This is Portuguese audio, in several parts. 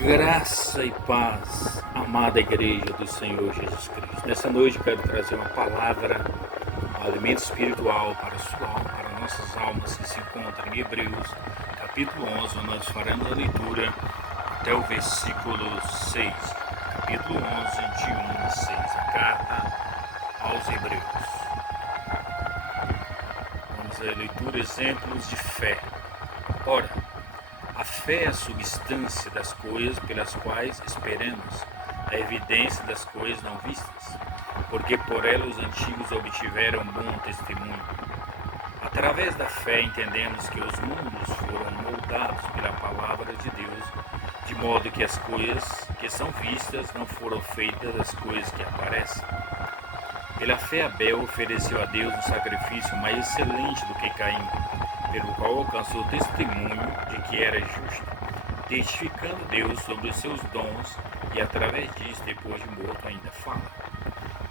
Graça e paz, amada Igreja do Senhor Jesus Cristo. Nessa noite eu quero trazer uma palavra, um alimento espiritual para a sua alma, para nossas almas que se encontram em Hebreus, capítulo 11, onde nós faremos a leitura até o versículo 6. Capítulo 11, de 1 a 6, a carta aos Hebreus. Vamos à leitura, exemplos de fé. Ora, a fé é a substância das coisas pelas quais esperamos, a evidência das coisas não vistas, porque por ela os antigos obtiveram bom testemunho. Através da fé entendemos que os mundos foram moldados pela palavra de Deus, de modo que as coisas que são vistas não foram feitas das coisas que aparecem. Pela fé Abel ofereceu a Deus um sacrifício mais excelente do que Caim, pelo qual alcançou testemunho de que era justo, testificando Deus sobre os seus dons, e através disso, depois de morto, ainda fala.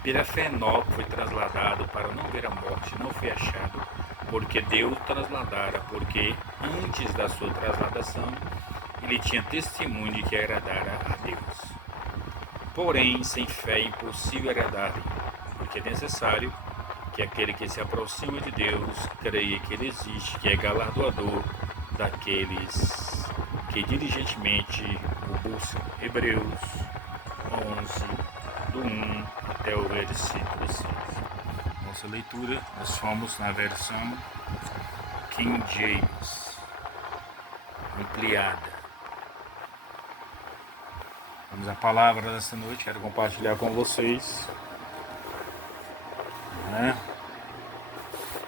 Pela fé Enoque foi trasladado para não ver a morte, não foi achado, porque Deus o trasladara, porque antes da sua trasladação ele tinha testemunho de que agradara a Deus. Porém, sem fé é impossível agradar-lhe, porque é necessário que aquele que se aproxima de Deus creia que Ele existe, que é galardoador daqueles que diligentemente o buscam. Hebreus 11, do 1 até o versículo 6. Nossa leitura, nós fomos na versão King James, ampliada. Vamos à palavra dessa noite, quero compartilhar com vocês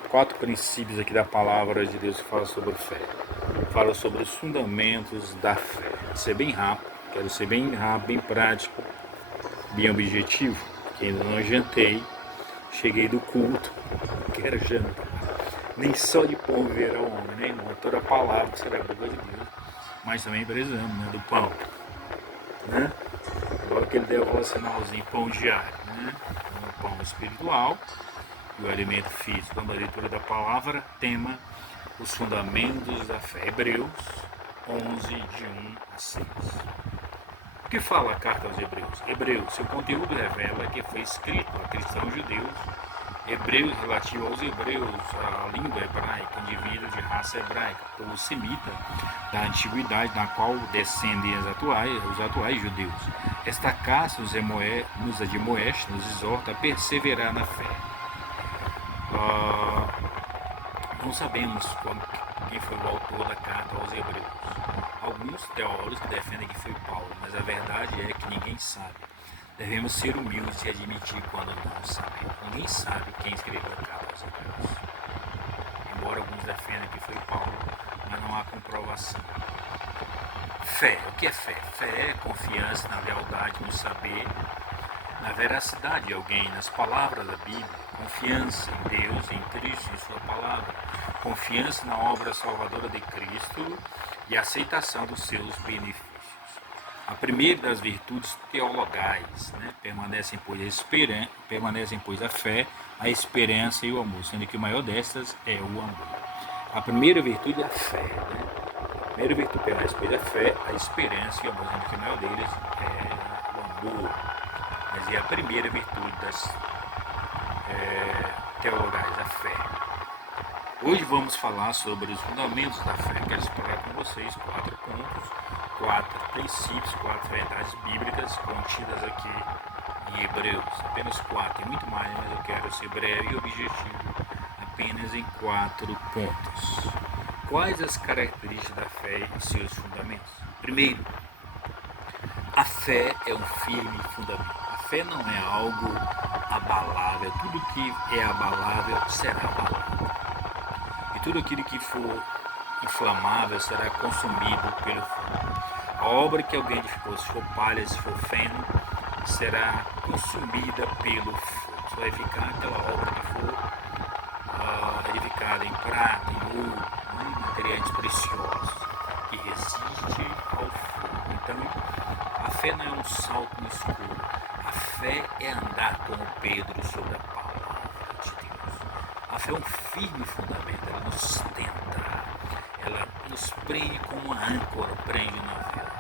4 princípios aqui da palavra de Deus que fala sobre fé. Fala sobre os fundamentos da fé. Vou ser bem rápido, quero ser bem rápido, bem prático, bem objetivo, porque ainda não jantei, cheguei do culto, quero jantar. Nem só de pão viverá o homem, né, irmão? Toda a palavra que será boca de Deus, mas também precisamos, né, do pão, né? Agora que ele deu o sinalzinho, pão diário, né? O pão espiritual e o alimento físico. Quando a leitura da palavra, tema os fundamentos da fé. Hebreus 11, de 1 a 6. O que fala a carta aos Hebreus? Hebreus, seu conteúdo revela que foi escrito a cristãos judeus, Hebreus relativo aos hebreus, a língua hebraica, indivíduos de raça hebraica, povo semita da antiguidade, na qual descendem os atuais judeus. Esta carta nos admoesta, nos exorta a perseverar na fé. Não sabemos quem foi o autor da carta aos Hebreus. Alguns teólogos defendem que foi Paulo, mas a verdade é que ninguém sabe. Devemos ser humildes e admitir quando não sabemos. Ninguém sabe quem escreveu a carta aos Hebreus. Embora alguns defendam que foi Paulo, mas não há comprovação. Fé. O que é fé? Fé é confiança na lealdade, no saber, na veracidade de alguém, nas palavras da Bíblia. Confiança em Deus, em Cristo, em sua palavra. Confiança na obra salvadora de Cristo e aceitação dos seus benefícios. A primeira das virtudes teologais, né? permanecem pois a fé, a esperança e o amor, sendo que o maior destas é o amor. A primeira virtude é a fé, né? A primeira virtude permanece pois a fé, a esperança e o amor, sendo que o maior deles é o amor. Mas é a primeira virtude das teologais, a fé. Hoje vamos falar sobre os fundamentos da fé. Quero explorar com vocês 4 pontos, 4 princípios, 4 verdades bíblicas contidas aqui em Hebreus. Apenas 4, tem muito mais, mas eu quero ser breve e objetivo apenas em 4 pontos. Quais as características da fé e seus fundamentos? Primeiro, a fé é um firme fundamento. A fé não é algo abalável. Tudo que é abalável será abalável. E tudo aquilo que for inflamável será consumido pelo fogo. A obra que alguém edificou, se for palha, se for feno, será consumida pelo fogo. Só vai ficar aquela obra que for edificada em prata, em ouro, em materiais preciosos, que resiste ao fogo. Então, a fé não é um salto no escuro. A fé é andar como Pedro sobre a palavra de Deus. A fé é um firme fundamento, ela nos sustenta, ela nos prende como uma âncora prende na vela.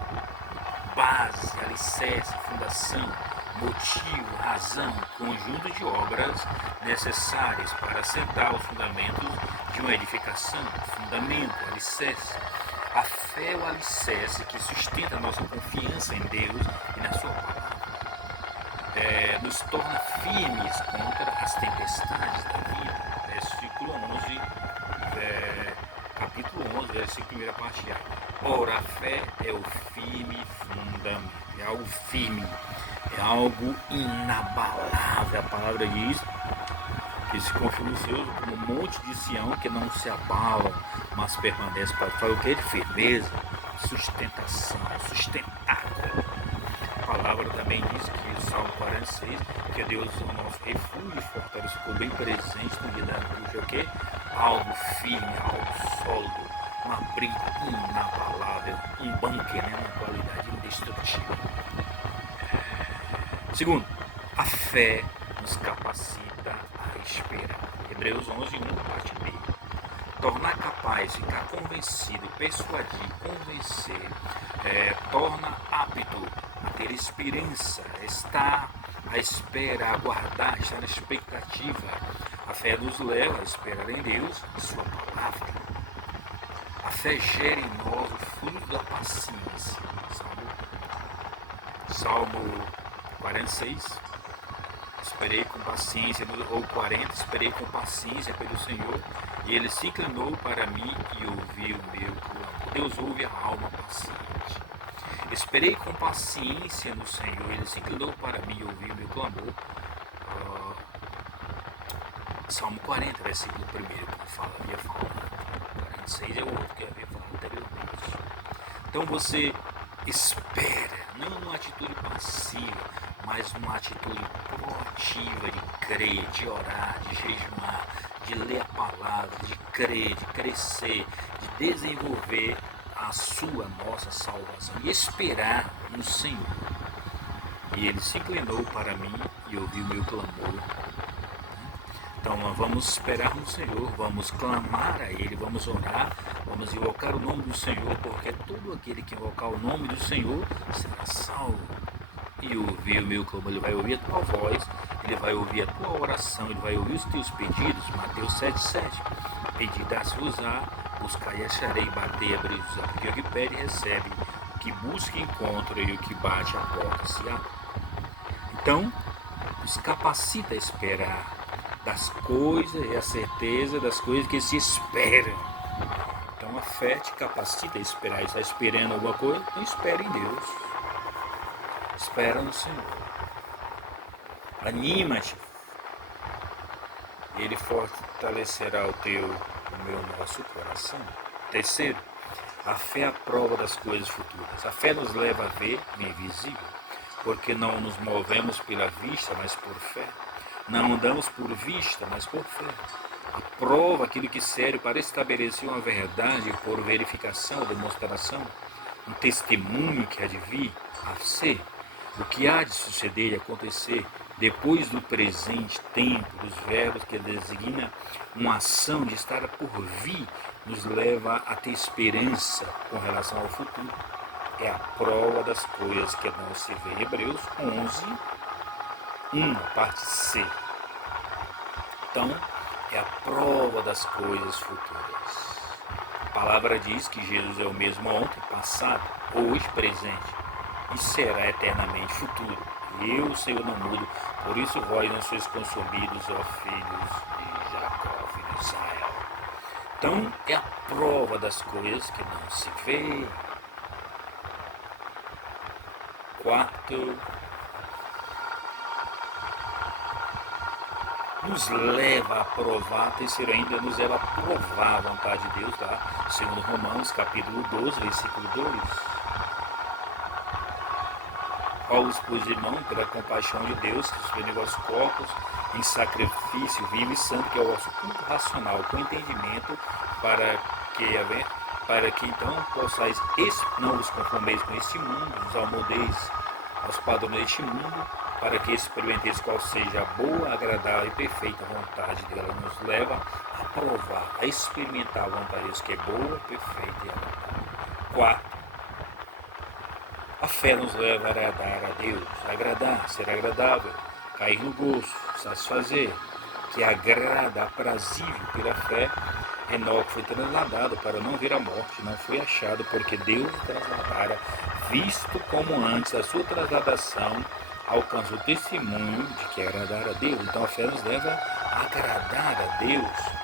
base, alicerce, fundação, motivo, razão, conjunto de obras necessárias para assentar os fundamentos de uma edificação, fundamento, alicerce. A fé é o alicerce que sustenta a nossa confiança em Deus e na sua palavra. Nos torna firmes contra as tempestades da vida. Versículo 11, capítulo 11, versículo 1, parte A. Ora, a fé é o firme fundamento, é algo firme, é algo inabalável. A palavra diz que se confirma os seus como um monte de Sião que não se abalam, mas permanece para fazer o que? De firmeza, sustentação, sustentáculo. A palavra também diz que o Salmo 46, que Deus é o nosso refúgio e fortaleza, ficou bem presente no dia da angústia, o quê? Algo firme, algo sólido, uma briga inabalável, um bunker, né? Uma qualidade indestrutível. Segundo, a fé nos capacita a esperar. Hebreus 11, 1, parte B. Tornar capaz, ficar convencido, persuadir, convencer, torna apto a ter esperança, estar à espera, a aguardar, estar na expectativa. A fé nos leva a esperar em Deus e sua palavra. A fé gera em nós o fruto da paciência. Salmo 46. Esperei com paciência, ou 40, esperei com paciência pelo Senhor, e Ele se inclinou para mim e ouviu o meu clamor. Deus ouve a alma paciente. Esperei com paciência no Senhor, Ele se inclinou para mim e ouviu o meu clamor. Salmo 40, versículo 1, como havia falado. 46 é o outro que havia falado anteriormente. Então você espera, não numa atitude passiva, mas numa atitude proativa de crer, de orar, de jejuar, de ler a palavra, de crer, de crescer, de desenvolver a nossa salvação e esperar no Senhor. E Ele se inclinou para mim e ouviu meu clamor. Então nós vamos esperar no Senhor, vamos clamar a Ele, vamos orar, vamos invocar o nome do Senhor, porque todo aquele que invocar o nome do Senhor será salvo. E ouvir o meu clamor, Ele vai ouvir a tua voz, Ele vai ouvir a tua oração, Ele vai ouvir os teus pedidos. Mateus 7,7. Pedai-se-vos-á, buscai e acharei, batei e abri-vos-á. Porque o que pede recebe, o que busca encontra, e o que bate a porta se abre. Então, nos capacita a esperar das coisas e a certeza das coisas que se esperam. Então a fé te capacita a esperar. Está esperando alguma coisa? Então espere em Deus. Espera no Senhor. Anima-te. Ele fortalecerá o nosso coração. Terceiro, a fé é a prova das coisas futuras. A fé nos leva a ver o invisível, porque não nos movemos pela vista, mas por fé. Não andamos por vista, mas por fé. A prova, aquilo que serve para estabelecer uma verdade por verificação, demonstração, um testemunho que há de vir a ser, o que há de suceder e acontecer depois do presente tempo, dos verbos que designa uma ação de estar por vir, nos leva a ter esperança com relação ao futuro. É a prova das coisas que não se vê. Hebreus 11, 1, parte C. Então, é a prova das coisas futuras. A palavra diz que Jesus é o mesmo ontem, passado, hoje, presente, e será eternamente futuro. Eu, o Senhor, não mudo, por isso vós não sois consumidos, ó filhos de Jacó, filho de Israel. Então, é a prova das coisas que não se vê. Quarto, nos leva a provar, terceiro ainda, nos leva a provar a vontade de Deus, tá? Segundo Romanos, capítulo 12, versículo 2. Rogo-vos, pois, irmão, pela compaixão de Deus, que suspende vossos corpos em sacrifício vivo e santo, que é o vosso culto racional, com entendimento, para que então possais, não vos conformeis com este mundo, vos amoldeis aos padrões deste mundo, para que experimenteis qual seja a boa, agradável e perfeita vontade dela. Nos leva a provar, a experimentar a vontade de Deus, que é boa, perfeita e agradável. Quarto, A fé nos leva a agradar a Deus, agradar, ser agradável, cair no gozo, satisfazer, que agrada, aprazível pela fé. Enoque foi trasladado para não ver a morte, não foi achado, porque Deus o trasladara, visto como antes da sua trasladação alcançou o testemunho de que agradar a Deus. Então a fé nos leva a agradar a Deus.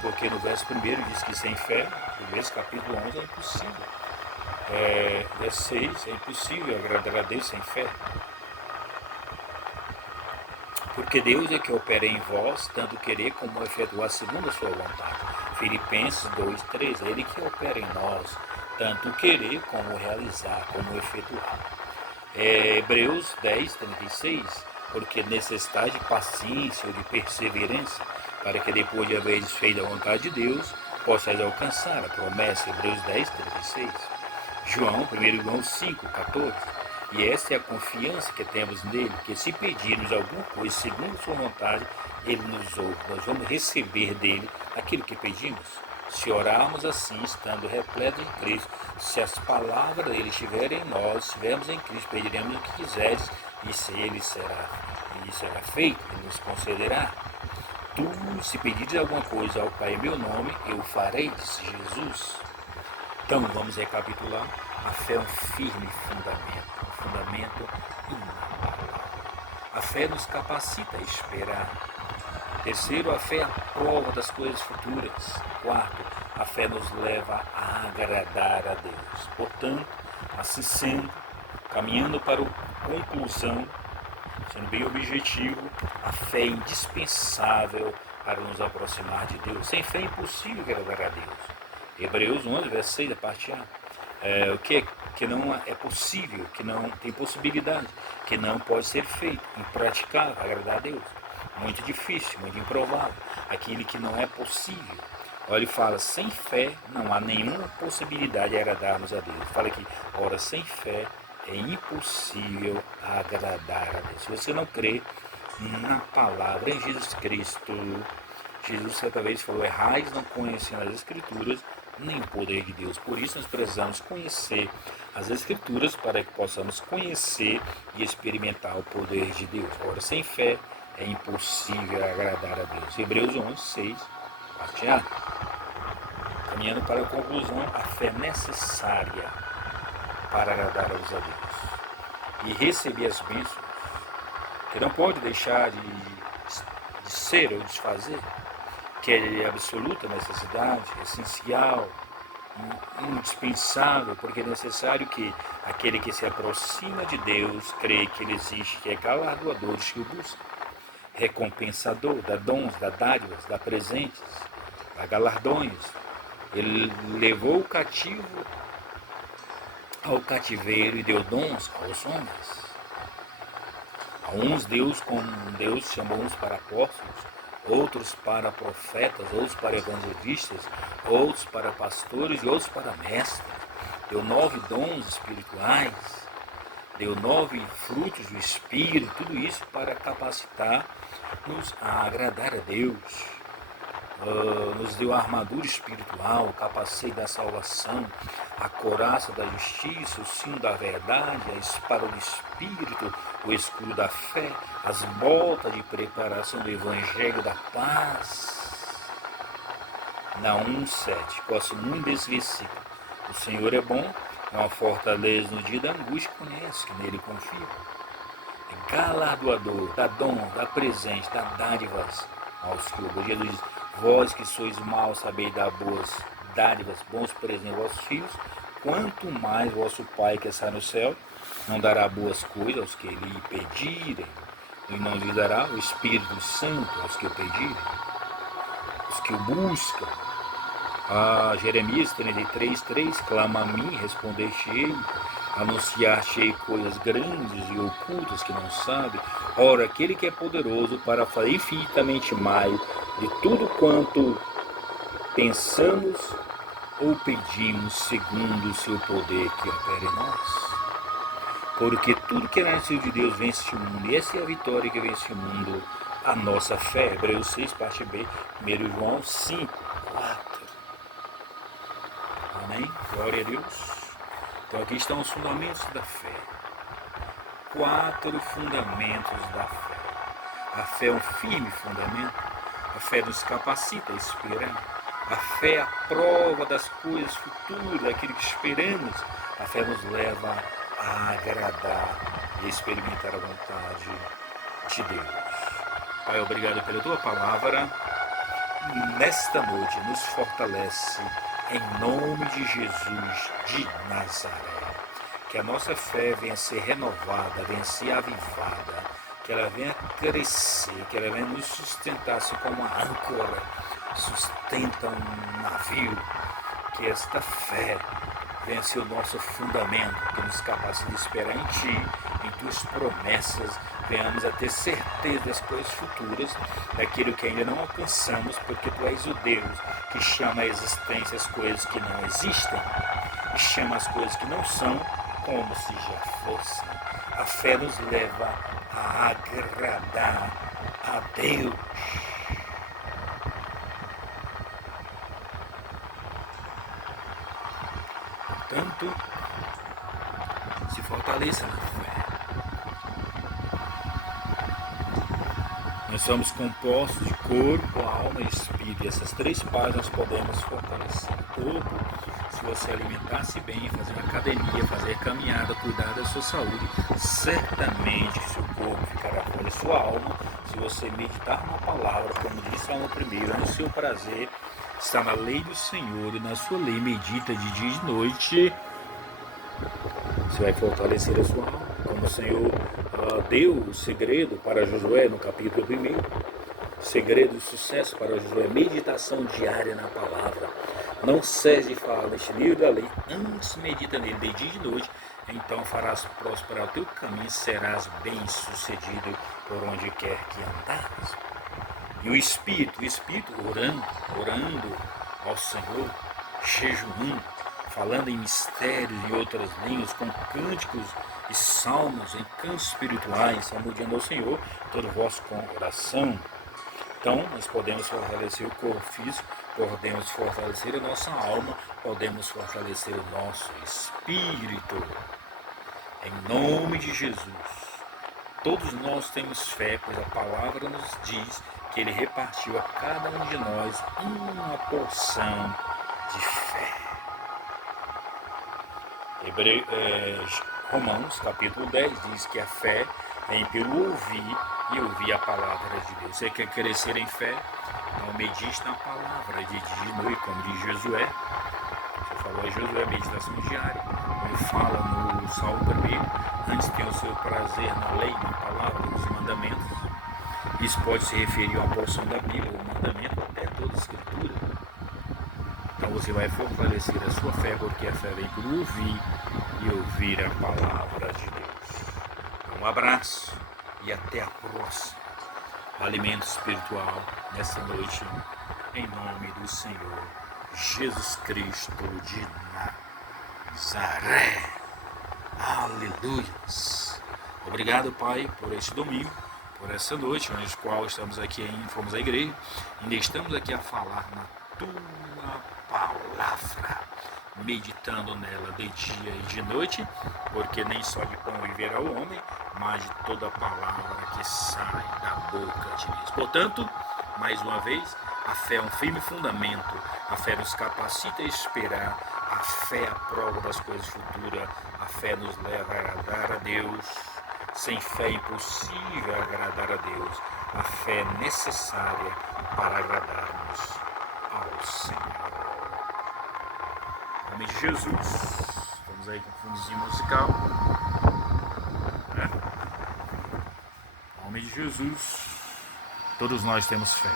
Porque no verso 1 diz que sem fé, no verso capítulo 11, é impossível. Verso 6, é impossível agradar a Deus sem fé. Porque Deus é que opera em vós, tanto querer como efetuar segundo a sua vontade. Filipenses 2:3, é Ele que opera em nós, tanto querer como realizar, como efetuar. Hebreus 10:36, porque necessitais de paciência ou de perseverança, para que depois de haver desfeito a vontade de Deus, possais alcançar a promessa. Hebreus 10:36. João 1 João 5:14. E essa é a confiança que temos nele, que se pedirmos alguma coisa segundo sua vontade, ele nos ouve. Nós vamos receber dele aquilo que pedimos. Se orarmos assim, estando repletos de Cristo, se as palavras dele estiverem em nós, estivermos em Cristo, pediremos o que quiseres, e será feito, ele nos concederá. Tu, se pedires alguma coisa ao Pai em meu nome, eu farei, disse Jesus. Então, vamos recapitular. A fé é um firme fundamento inabalável. A fé nos capacita a esperar. Terceiro, a fé é a prova das coisas futuras. Quarto, a fé nos leva a agradar a Deus. Portanto, assim sendo, caminhando para a conclusão, sendo bem objetivo, a fé é indispensável para nos aproximar de Deus. Sem fé é impossível agradar a Deus. Hebreus 11, verso 6, a parte A. O que não é possível, que não tem possibilidade, que não pode ser feito, impraticável, agradar a Deus. Muito difícil, muito improvável, aquilo que não é possível. Olha, ele fala, sem fé não há nenhuma possibilidade de agradarmos a Deus. Fala aqui, ora, sem fé é impossível agradar a Deus. Se você não crê na palavra, em Jesus Cristo, Jesus certa vez falou, errais não conhecendo as Escrituras, nem o poder de Deus. Por isso nós precisamos conhecer as Escrituras para que possamos conhecer e experimentar o poder de Deus. Ora, sem fé é impossível agradar a Deus. Hebreus 11, 6, parte A. Caminhando para a conclusão, a fé necessária para agradar a Deus e receber as bênçãos, que não pode deixar de ser ou desfazer, que é de absoluta necessidade, essencial, indispensável, porque é necessário que aquele que se aproxima de Deus crê que Ele existe, que é galardoador dos que o buscam, recompensador, dá dons, dá dádivas, dá presentes, dá galardões. Ele levou o cativo ao cativeiro e deu dons aos homens. A uns Deus chamou uns para apóstolos, outros para profetas, outros para evangelistas, outros para pastores e outros para mestres. Deu 9 dons espirituais, deu 9 frutos do Espírito, tudo isso para capacitar-nos a agradar a Deus. Nos deu a armadura espiritual, o capacete da salvação, a couraça da justiça, o cinto da verdade, a espada do Espírito, o escudo da fé, as botas de preparação do Evangelho da paz. Naum 7, gosto muito desse versículo. O Senhor é bom, é uma fortaleza no dia da angústia, conhece que nele confia. É galardoador, dá dom, dá presente, dá dádivas aos que o Jesus diz, vós que sois maus, sabeis dar boas dádivas, bons presentes aos vossos filhos, quanto mais vosso Pai que está no céu não dará boas coisas aos que lhe pedirem, e não lhe dará o Espírito Santo aos que o pedirem, os que o buscam. Jeremias 33:3, clama a mim, responder-te-ei, anunciar-te-ei coisas grandes e ocultas que não sabe. Ora, aquele que é poderoso para fazer infinitamente mais de tudo quanto pensamos ou pedimos, segundo o seu poder que opera em nós. Porque tudo que é nascido de Deus vence o mundo, e essa é a vitória que vence o mundo, a nossa fé. Hebreus 6, parte B, 1 João 5, 4. Amém? Glória a Deus. Então aqui estão os fundamentos da fé. 4 fundamentos da fé. A fé é um firme fundamento. A fé nos capacita a esperar. A fé é a prova das coisas futuras, daquilo que esperamos. A fé nos leva a agradar e experimentar a vontade de Deus. Pai, obrigado pela tua palavra. Nesta noite nos fortalece em nome de Jesus de Nazaré. Que a nossa fé venha ser renovada, venha ser avivada, que ela venha crescer, que ela venha nos sustentar assim como uma âncora sustenta um navio. Que esta fé venha ser o nosso fundamento, que nos capacite de esperar em Ti, em Tuas promessas, venhamos a ter certeza das coisas futuras, daquilo que ainda não alcançamos, porque Tu és o Deus que chama à existência as coisas que não existem, e chama as coisas que não são como se já fossem. A fé nos leva a agradar a Deus. Portanto, se fortaleça na fé. Nós somos compostos de corpo, alma e espírito. E essas 3 partes nós podemos fortalecer. O corpo, se você alimentar-se bem, fazer uma academia, fazer caminhada, cuidar da sua saúde, certamente seu corpo ficará forte. A sua alma, se você meditar na palavra, como disse Salmo 1, no seu prazer, está na lei do Senhor, e na sua lei medita de dia e de noite. Você vai fortalecer a sua alma, como o Senhor deu o segredo para Josué no capítulo 1. Segredo de sucesso para Josué: meditação diária na palavra. Não cesse de falar neste livro da lei, antes medita nele de dia e de noite, então farás prosperar o teu caminho e serás bem sucedido por onde quer que andares. E o Espírito orando ao Senhor, jejuando, falando em mistérios e outras línguas, com cânticos e salmos, em cantos espirituais, salmodiando ao Senhor todo o vosso coração. Então, nós podemos fortalecer o corpo físico, podemos fortalecer a nossa alma, podemos fortalecer o nosso espírito. Em nome de Jesus. Todos nós temos fé, pois a palavra nos diz que Ele repartiu a cada um de nós uma porção de fé. Romanos capítulo 10 diz que a fé vem pelo ouvir e ouvir a palavra de Deus. Você quer crescer em fé? Então medite na palavra de dia e de noite, como diz Josué. Você falou a Josué, meditação diária. Ele fala no Salmo 1, antes tem o seu prazer na lei, na palavra, nos mandamentos. Isso pode se referir a uma porção da Bíblia, o mandamento, até toda a Escritura. Então você vai fortalecer a sua fé, porque a fé vem por ouvir e ouvir a palavra de Deus. Um abraço e até a próxima. Alimento espiritual nessa noite, em nome do Senhor Jesus Cristo de Nazaré. Aleluia. Obrigado, Pai, por este domingo, por essa noite, onde qual estamos aqui, fomos à igreja, ainda estamos aqui a falar na Tua palavra, meditando nela de dia e de noite, porque nem só de pão viverá o homem, mas de toda a palavra que sai da boca de Deus. Portanto, mais uma vez, a fé é um firme fundamento, a fé nos capacita a esperar, a fé é a prova das coisas futuras, a fé nos leva a agradar a Deus. Sem fé é impossível agradar a Deus. A fé é necessária para agradarmos ao Senhor. Em nome de Jesus, vamos aí com um fundozinho musical. Em nome de Jesus, todos nós temos fé.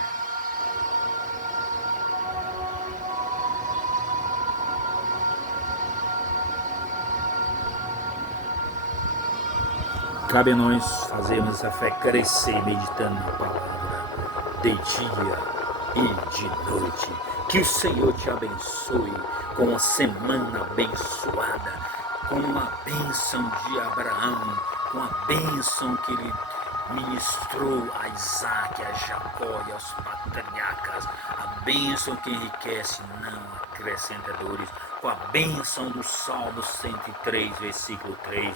Cabe a nós fazermos essa fé crescer meditando na palavra de dia e de noite. Que o Senhor te abençoe com uma semana abençoada, com uma bênção de Abraão, com a bênção que Ele ministrou a Isaac, a Jacó e aos patriarcas a bênção que enriquece, não acrescenta dores, com a bênção do Salmo 103, versículo 3.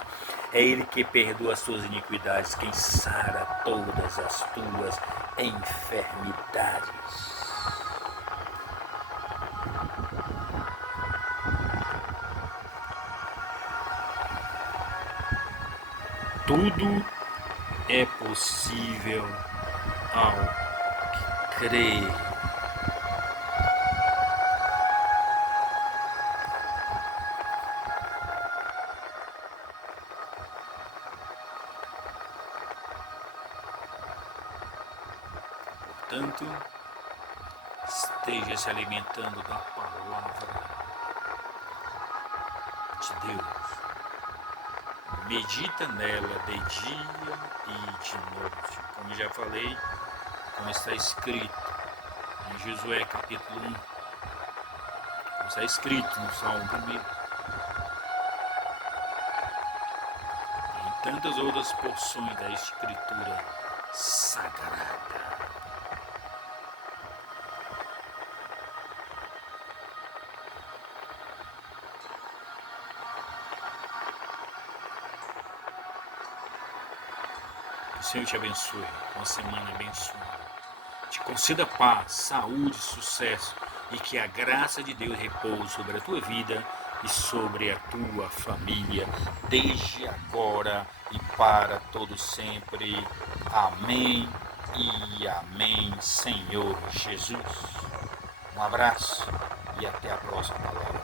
É Ele que perdoa as suas iniquidades, quem sara todas as tuas enfermidades. Tudo é possível ao que crê. Portanto, esteja se alimentando da palavra de Deus. Medita nela de dia e de noite. Como já falei, como está escrito em Josué capítulo 1, como está escrito no Salmo 1, e em tantas outras porções da Escritura Sagrada. Que o Senhor te abençoe, uma semana abençoada. Te conceda paz, saúde, sucesso e que a graça de Deus repouse sobre a tua vida e sobre a tua família, desde agora e para todo sempre. Amém e amém, Senhor Jesus. Um abraço e até a próxima palavra.